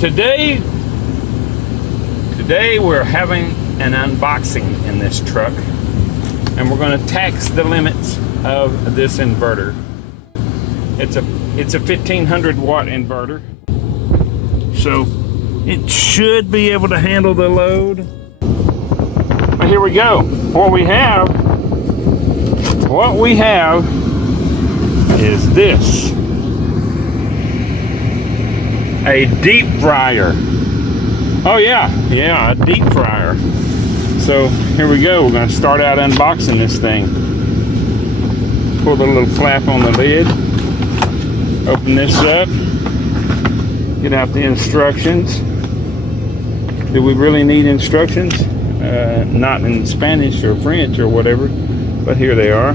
Today we're having an unboxing in this truck, and we're going to tax the limits of this inverter. It's a 1500 watt inverter, so it should be able to handle the load. But here we go. What we have is this. A deep fryer. Oh yeah, a deep fryer. So here we go. We're going to start out unboxing this thing. Pull the little flap on the lid. Open this up. Get out the instructions. Do we really need instructions? Not in Spanish or French or whatever, but here they are.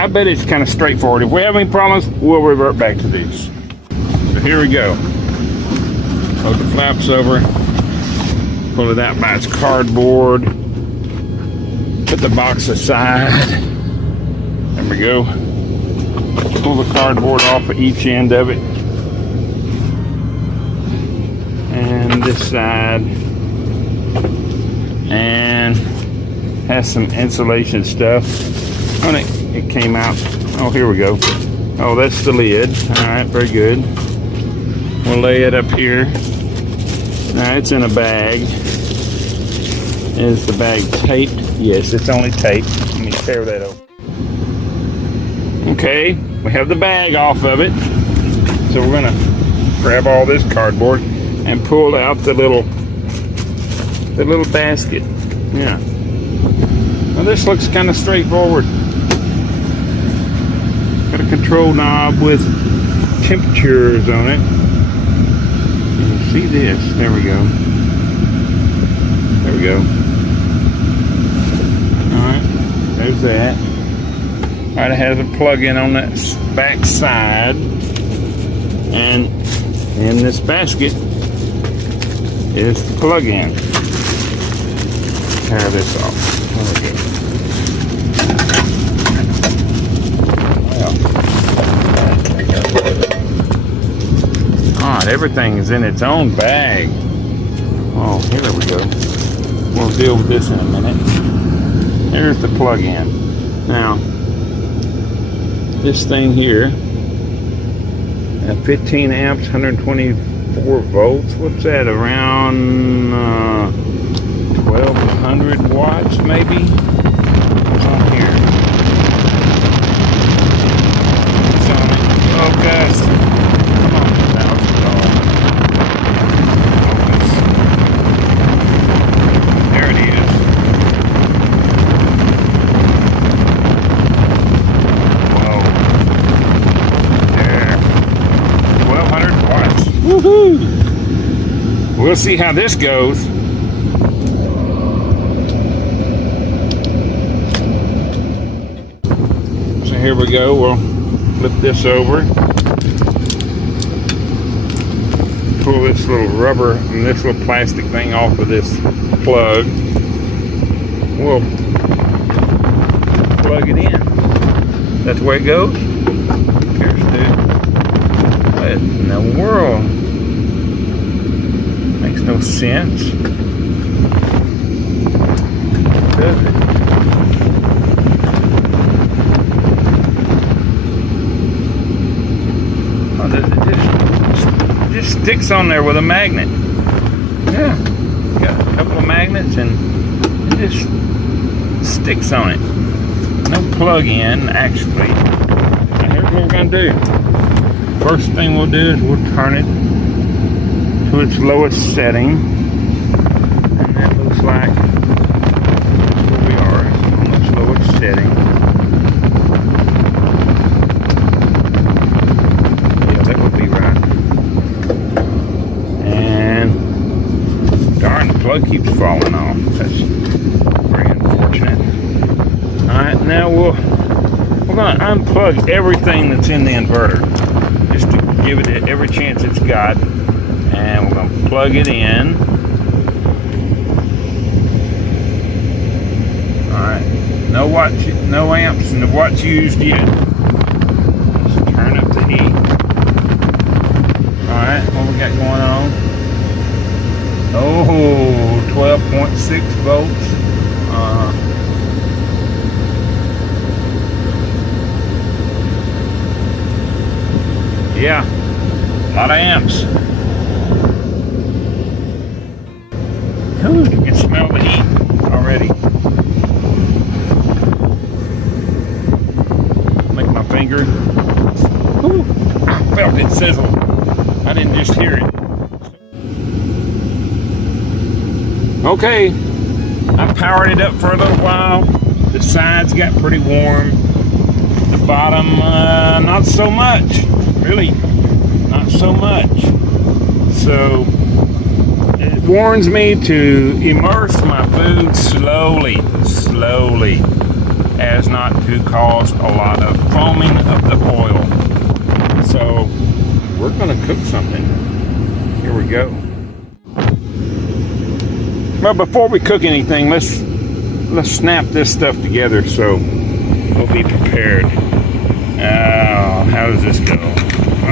I bet it's kind of straightforward. If we have any problems, we'll revert back to these. So here we go. Hold the flaps over. Pull it out by its cardboard. Put the box aside. There we go. Pull the cardboard off of each end of it. And this side. And has some insulation stuff on it. It came out. Oh, here we go. Oh, that's the lid. All right, very good. We'll lay it up here. Now it's in a bag. Is the bag taped? Yes, it's only taped. Let me tear that open. Okay, we have the bag off of it. So we're gonna grab all this cardboard and pull out the little basket. Yeah. Well, this looks kind of straightforward. Got a control knob with temperatures on it. See this? There we go. There we go. Alright, there's that. Alright, it has a plug-in on that back side. And in this basket is the plug-in. Tear this off. There we go. Everything is in its own bag. Oh, here we go. We'll deal with this in a minute. There's the plug-in. Now, this thing here, at 15 amps, 124 volts. What's that? Around 1200 watts, maybe? What's on here? What's on it? Oh, gosh. We'll see how this goes. So here we go. We'll flip this over. Pull this little rubber and this little plastic thing off of this plug. We'll plug it in. That's the way it goes. Here's the. What in the world? Makes no sense. Does it? Oh, it just sticks on there with a magnet. Yeah. Got a couple of magnets and it just sticks on it. No plug-in, actually. Now here's what we're going to do. First thing we'll do is we'll turn it to its lowest setting, and that looks like where we are on its lowest setting. Yeah, that would be right. And darn, the plug keeps falling off. That's very unfortunate. All right, now we're going to unplug everything that's in the inverter, just to give it every chance it's got. And we're going to plug it in. Alright, no amps and the watts used yet. Let's turn up the heat. Alright, we got going on? Oh, 12.6 volts. Yeah, a lot of amps. Ooh, you can smell the heat already. Make my finger. Ooh, I felt it sizzle. I didn't just hear it. Okay, I powered it up for a little while. The sides got pretty warm. The bottom, not so much. Really, not so much. So it warns me to immerse my food slowly, as not to cause a lot of foaming of the oil. So we're gonna cook something. Here we go. Well, before we cook anything, let's snap this stuff together so we'll be prepared. Oh, how does this go?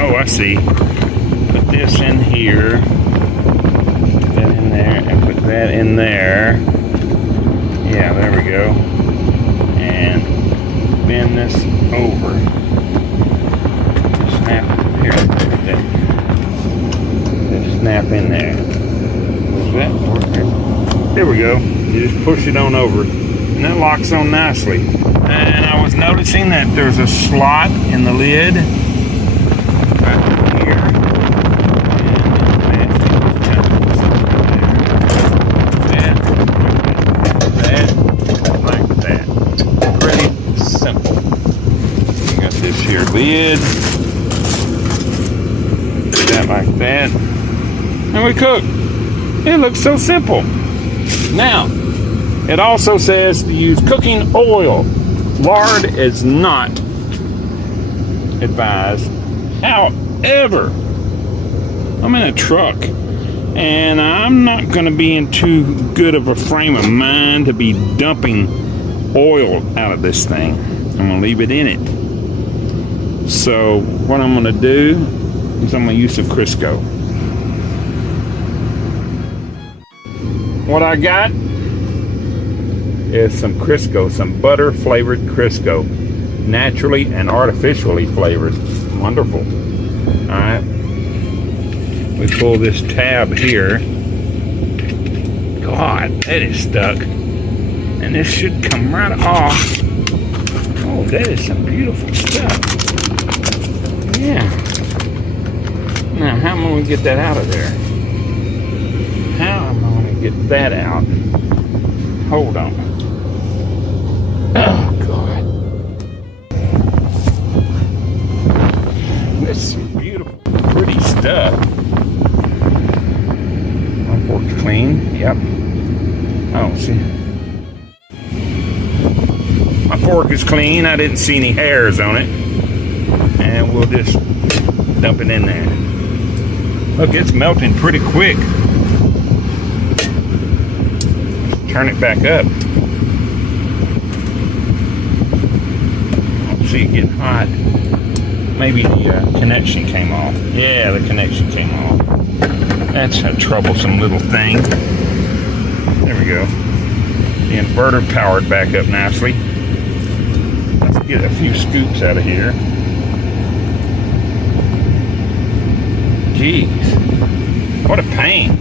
Oh, I see. Put this in here. Put that in there, and put that in there. Yeah, there we go. And bend this over. Snap here. Put that. Just snap in there. Does that work? There we go. You just push it on over, and that locks on nicely. And I was noticing that there's a slot in the lid right here. And that, like that. Pretty simple. We got this here lid. That like that. And we cook. It looks so simple. Now, it also says to use cooking oil. Lard is not advised. However, I'm in a truck and I'm not going to be in too good of a frame of mind to be dumping oil out of this thing. I'm going to leave it in it. So what I'm going to do is I'm going to use some Crisco. What I got is some Crisco, some butter flavored Crisco, naturally and artificially flavored. Wonderful. All right, we pull this tab here. God, that is stuck, and this should come right off. Oh, that is some beautiful stuff. Yeah. Now, how am I going to get that out of there? How am I going to get that out? Hold on. Oh, God. This is beautiful, pretty stuff. My fork's clean. Yep. I don't see. My fork is clean. I didn't see any hairs on it. And we'll just dump it in there. Look, it's melting pretty quick. Turn it back up. See it getting hot. Maybe the connection came off. Yeah, the connection came off. That's a troublesome little thing. There we go. The inverter powered back up nicely. Let's get a few scoops out of here. Jeez, what a pain.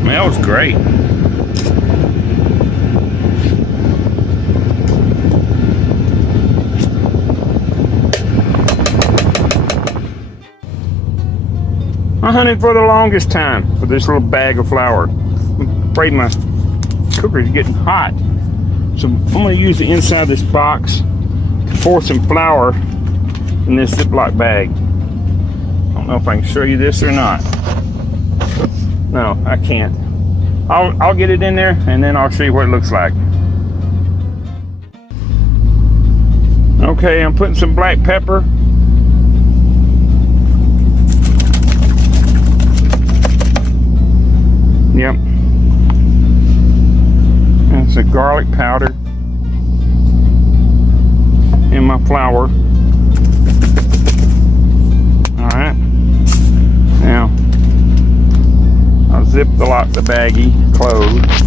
Smells great. I hunted for the longest time for this little bag of flour. I'm afraid my cooker's getting hot. So I'm going to use the inside of this box to pour some flour in this Ziploc bag. I don't know if I can show you this or not. No, I can't. I'll get it in there and then I'll show you what it looks like. Okay, I'm putting some black pepper. Yep. That's a garlic powder in my flour. Alright. Now, I'll zip the baggie closed.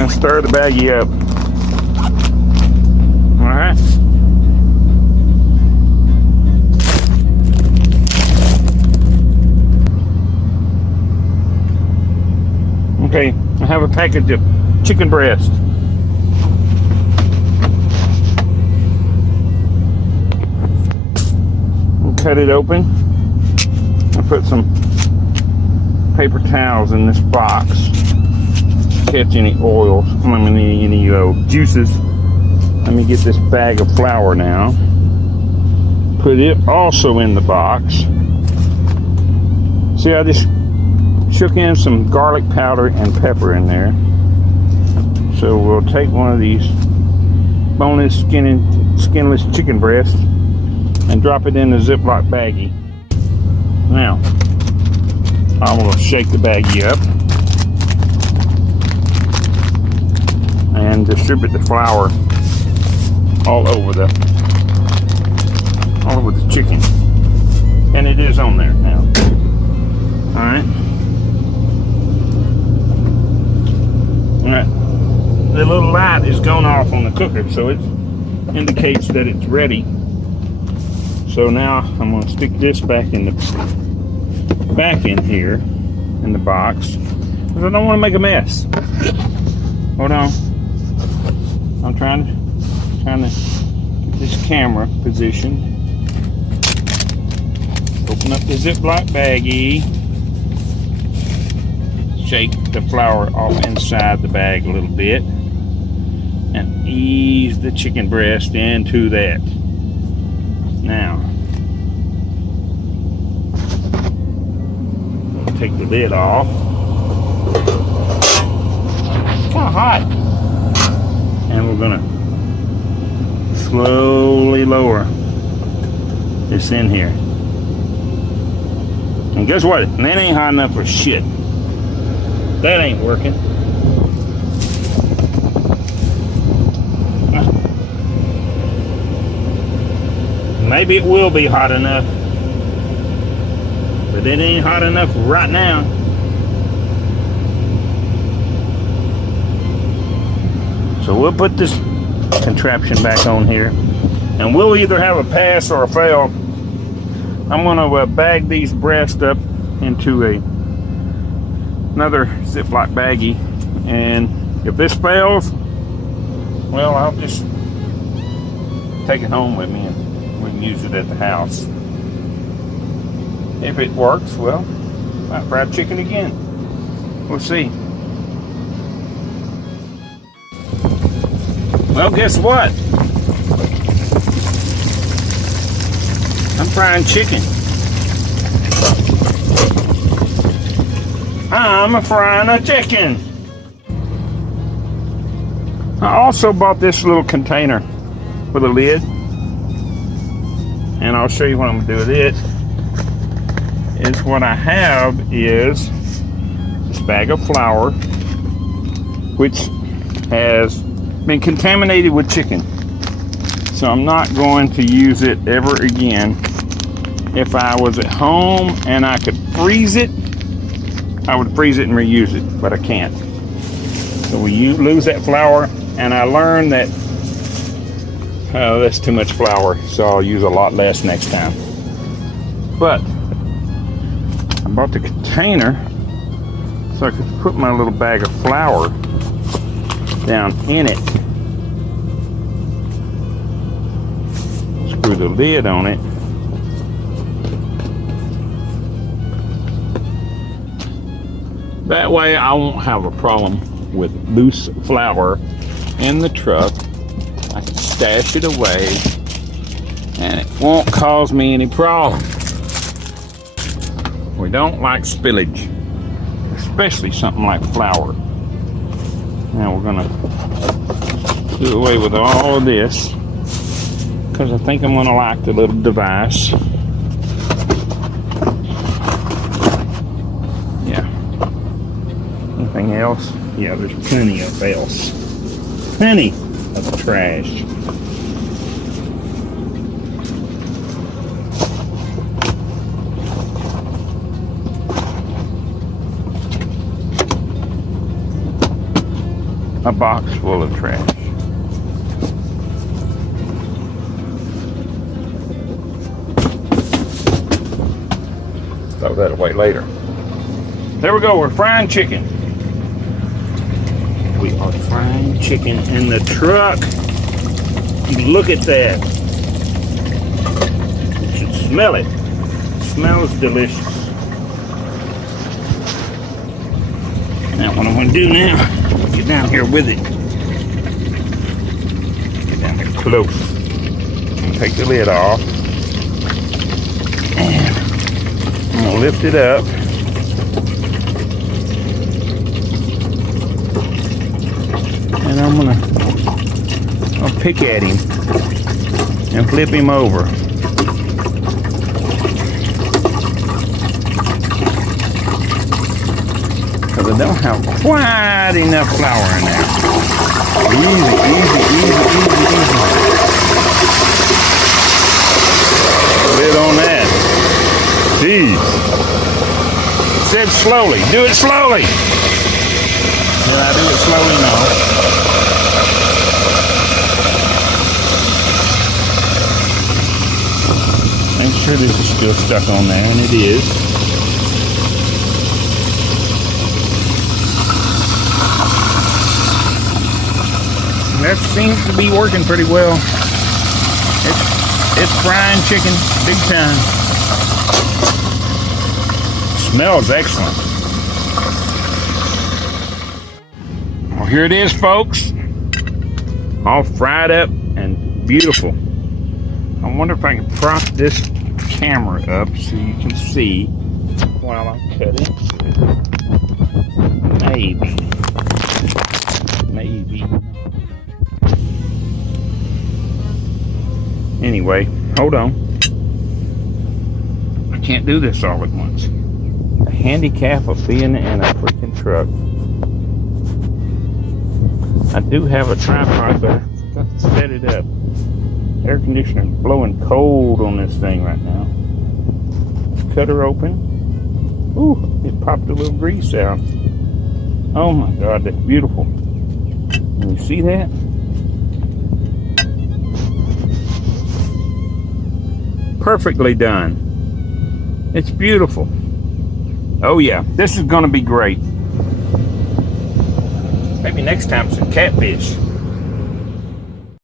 And stir the baggie up. Alright. Okay, I have a package of chicken breast. I'll cut it open. I put some paper towels in this box. Catch any oils, any juices. Let me get this bag of flour now. Put it also in the box. See, I just shook in some garlic powder and pepper in there. So we'll take one of these boneless, skinless chicken breasts and drop it in the Ziploc baggie. Now, I'm going to shake the baggie up and distribute the flour all over the chicken. And it is on there now. Alright. Alright. The little light is gone off on the cooker, so it indicates that it's ready. So now I'm going to stick this back in here in the box because I don't want to make a mess. Hold on. I'm trying to get this camera positioned. Open up the Ziploc baggie. Shake the flour off inside the bag a little bit and ease the chicken breast into that. Now, take the lid off. It's kind of hot. And we're going to slowly lower this in here. And guess what? That ain't hot enough for shit. That ain't working. Maybe it will be hot enough, but it ain't hot enough right now. So we'll put this contraption back on here, and we'll either have a pass or a fail. I'm going to bag these breasts up into another Ziploc baggie, and if this fails, well, I'll just take it home with me and we can use it at the house. If it works, well, might fry chicken again. We'll see. Well, guess what? I'm frying chicken. I'm frying a chicken. I also bought this little container with a lid, and I'll show you what I'm gonna do with it. Is what I have is this bag of flour, which has been contaminated with chicken. So I'm not going to use it ever again. If I was at home and I could freeze it, I would freeze it and reuse it, but I can't. So we lose that flour, and I learned that that's too much flour, so I'll use a lot less next time. But I bought the container so I could put my little bag of flour down in it. Screw the lid on it. That way I won't have a problem with loose flour in the truck. I can stash it away and it won't cause me any problem. We don't like spillage, especially something like flour. Now we're gonna do away with all of this because I think I'm gonna like the little device. anything else? Yeah, there's plenty of else. Plenty of trash. A box full of trash. Throw that away later. There we go, we're frying chicken. We are frying chicken in the truck. Look at that. You should smell it. It smells delicious. Now what I'm going to do now, get down here with it. Get down here close. Take the lid off. And I'm going to lift it up. And I'm gonna pick at him and flip him over. Because I don't have quite enough flour in there. Easy, easy, easy, easy, easy. Lid on that. Jeez. It said slowly. Do it slowly. Did I do it slowly? No. Make sure this is still stuck on there, and it is. That seems to be working pretty well. It's frying chicken big time. Smells excellent. Well, here it is, folks. All fried up and beautiful. I wonder if I can prop this camera up so you can see while I'm cutting. Maybe. Anyway, hold on. I can't do this all at once. The handicap of being in a freaking truck. I do have a tripod, but I forgot to set it up. Air conditioner is blowing cold on this thing right now. Cut her open. Ooh, it popped a little grease out. Oh my God, that's beautiful. Can you see that? Perfectly done. It's beautiful. Oh yeah, this is gonna be great. Maybe next time some catfish.